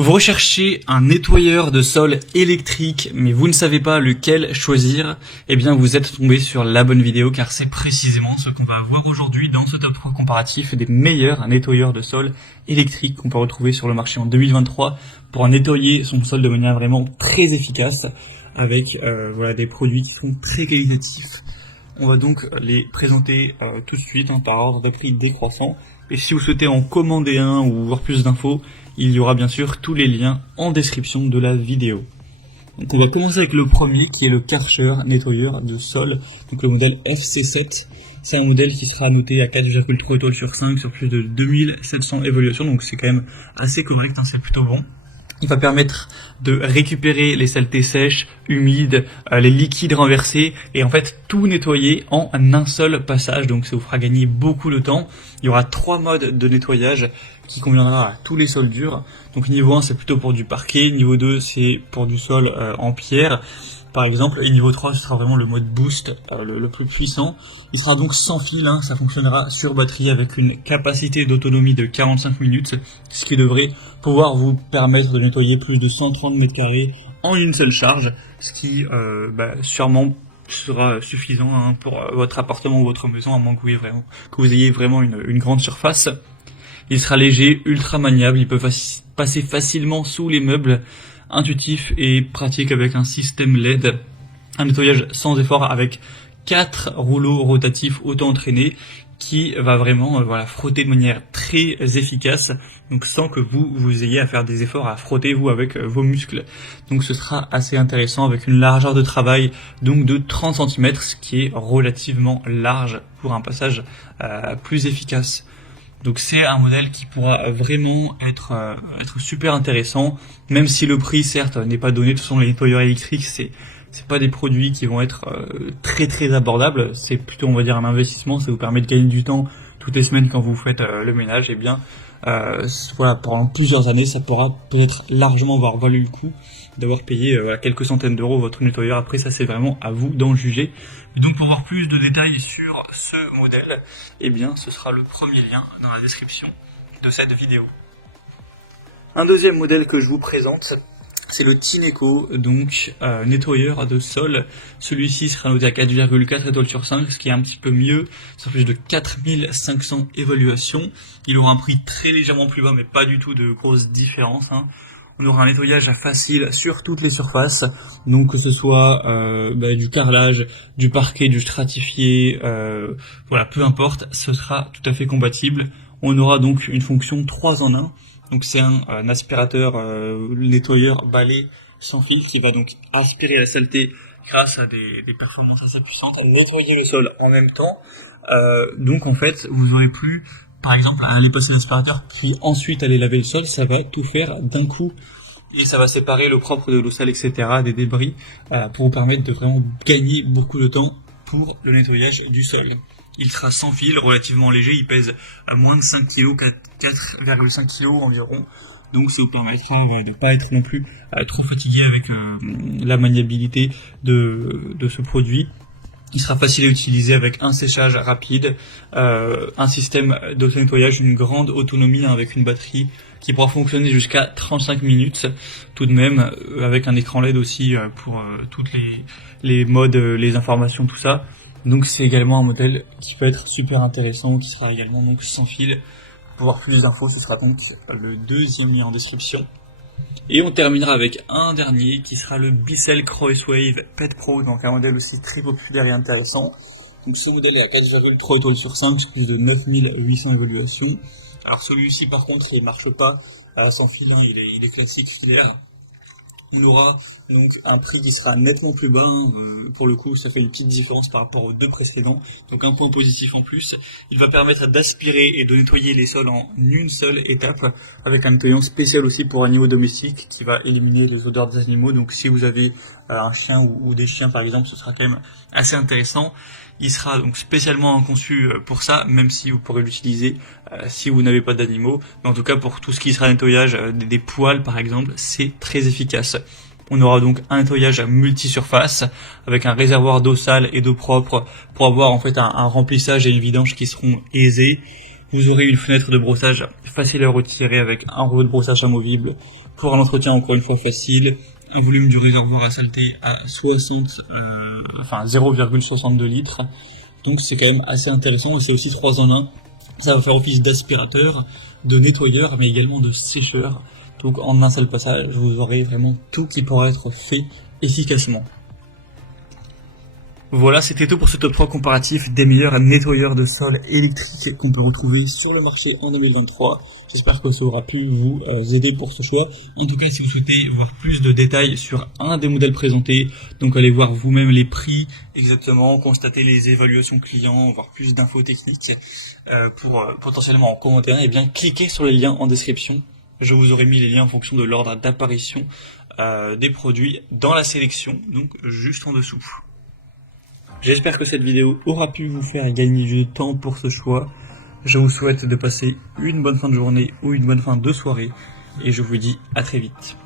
Vous recherchez un nettoyeur de sol électrique, mais vous ne savez pas lequel choisir, eh bien vous êtes tombé sur la bonne vidéo car c'est précisément ce qu'on va voir aujourd'hui dans ce top 3 comparatif des meilleurs nettoyeurs de sol électriques qu'on peut retrouver sur le marché en 2023 pour nettoyer son sol de manière vraiment très efficace avec des produits qui sont très qualitatifs. On va donc les présenter tout de suite par ordre de prix décroissant. Et si vous souhaitez en commander un ou voir plus d'infos, il y aura bien sûr tous les liens en description de la vidéo. Donc on va commencer avec le premier qui est le Karcher nettoyeur de sol, donc le modèle FC7. C'est un modèle qui sera noté à 4,3 étoiles sur 5 sur plus de 2700 évaluations, donc c'est quand même assez correct, c'est plutôt bon. Il va permettre de récupérer les saletés sèches, humides, les liquides renversés et en fait tout nettoyer en un seul passage. Donc ça vous fera gagner beaucoup de temps. Il y aura 3 modes de nettoyage qui conviendra à tous les sols durs. Donc niveau 1 c'est plutôt pour du parquet, niveau 2 c'est pour du sol en pierre par exemple, et niveau 3 ce sera vraiment le mode boost le plus puissant. Il sera donc sans fil, ça fonctionnera sur batterie avec une capacité d'autonomie de 45 minutes, ce qui devrait pouvoir vous permettre de nettoyer plus de 130 mètres carrés en une seule charge, ce qui sûrement sera suffisant pour votre appartement ou votre maison, à moins que vous ayez vraiment une grande surface. Il sera léger, ultra maniable, il peut passer facilement sous les meubles, intuitif et pratique avec un système LED, un nettoyage sans effort avec 4 rouleaux rotatifs auto-entraînés qui va vraiment frotter de manière très efficace, donc sans que vous ayez à faire des efforts à frotter vous avec vos muscles. Donc ce sera assez intéressant avec une largeur de travail donc de 30 cm, ce qui est relativement large pour un passage plus efficace. Donc c'est un modèle qui pourra vraiment être super intéressant, même si le prix certes n'est pas donné. De toute façon les nettoyeurs électriques c'est pas des produits qui vont être très très abordables, c'est plutôt on va dire un investissement, ça vous permet de gagner du temps toutes les semaines quand vous faites le ménage, et bien pendant plusieurs années ça pourra peut-être largement avoir valu le coup d'avoir payé quelques centaines d'euros votre nettoyeur. Après ça c'est vraiment à vous d'en juger. Et donc pour voir plus de détails sur ce modèle, eh bien ce sera le premier lien dans la description de cette vidéo. Un deuxième modèle que je vous présente, c'est le Tineco, donc nettoyeur de sol. Celui-ci sera noté à 4,4 étoiles sur 5, ce qui est un petit peu mieux. Ça fait plus de 4500 évaluations. Il aura un prix très légèrement plus bas, mais pas du tout de grosse différence. On aura un nettoyage facile sur toutes les surfaces, donc que ce soit du carrelage, du parquet, du stratifié, peu importe, ce sera tout à fait compatible. On aura donc une fonction 3 en 1. Donc c'est un aspirateur nettoyeur balai sans fil qui va donc aspirer la saleté grâce à des performances assez puissantes, à nettoyer le sol en même temps. Donc en fait vous aurez plus par exemple à aller passer l'aspirateur puis ensuite aller laver le sol, ça va tout faire d'un coup et ça va séparer le propre de l'eau sale, etc., des débris pour vous permettre de vraiment gagner beaucoup de temps pour le nettoyage du sol. Il sera sans fil, relativement léger, il pèse à moins de 5 kg, 4,5 kg environ. Donc ça vous permettra de ne pas être non plus trop fatigué avec la maniabilité de ce produit. Il sera facile à utiliser avec un séchage rapide, un système d'auto-nettoyage, une grande autonomie avec une batterie qui pourra fonctionner jusqu'à 35 minutes tout de même, avec un écran LED aussi pour toutes les modes, les informations, tout ça. Donc c'est également un modèle qui peut être super intéressant, qui sera également donc sans fil. Pour voir plus d'infos, ce sera donc le deuxième lien en description. Et on terminera avec un dernier qui sera le Bissell Crosswave Pet Pro, donc un modèle aussi très populaire et intéressant. Donc ce modèle est à 4,3 étoiles sur 5, plus de 9800 évaluations. Alors celui-ci par contre il ne marche pas sans fil, il est classique filaire. On aura donc un prix qui sera nettement plus bas, pour le coup ça fait une petite différence par rapport aux deux précédents, donc un point positif en plus. Il va permettre d'aspirer et de nettoyer les sols en une seule étape, avec un nettoyant spécial aussi pour animaux domestiques qui va éliminer les odeurs des animaux. Donc si vous avez un chien ou des chiens par exemple, ce sera quand même assez intéressant. Il sera donc spécialement conçu pour ça, même si vous pourrez l'utiliser si vous n'avez pas d'animaux. Mais en tout cas, pour tout ce qui sera nettoyage des poils par exemple, c'est très efficace. On aura donc un nettoyage multi-surface avec un réservoir d'eau sale et d'eau propre pour avoir en fait un remplissage et une vidange qui seront aisés. Vous aurez une fenêtre de brossage facile à retirer avec un rouleau de brossage amovible pour un entretien encore une fois facile, un volume du réservoir à saleté à 0,62 litres. Donc c'est quand même assez intéressant et c'est aussi 3 en 1. Ça va faire office d'aspirateur, de nettoyeur, mais également de sécheur. Donc en un seul passage, vous aurez vraiment tout qui pourra être fait efficacement. Voilà, c'était tout pour ce top 3 comparatif des meilleurs nettoyeurs de sol électriques qu'on peut retrouver sur le marché en 2023. J'espère que ça aura pu vous aider pour ce choix. En tout cas, si vous souhaitez voir plus de détails sur un des modèles présentés, donc allez voir vous-même les prix exactement, constater les évaluations clients, voir plus d'infos techniques pour potentiellement en commentaire, et bien cliquez sur les liens en description. Je vous aurai mis les liens en fonction de l'ordre d'apparition des produits dans la sélection, donc juste en dessous. J'espère que cette vidéo aura pu vous faire gagner du temps pour ce choix. Je vous souhaite de passer une bonne fin de journée ou une bonne fin de soirée et je vous dis à très vite.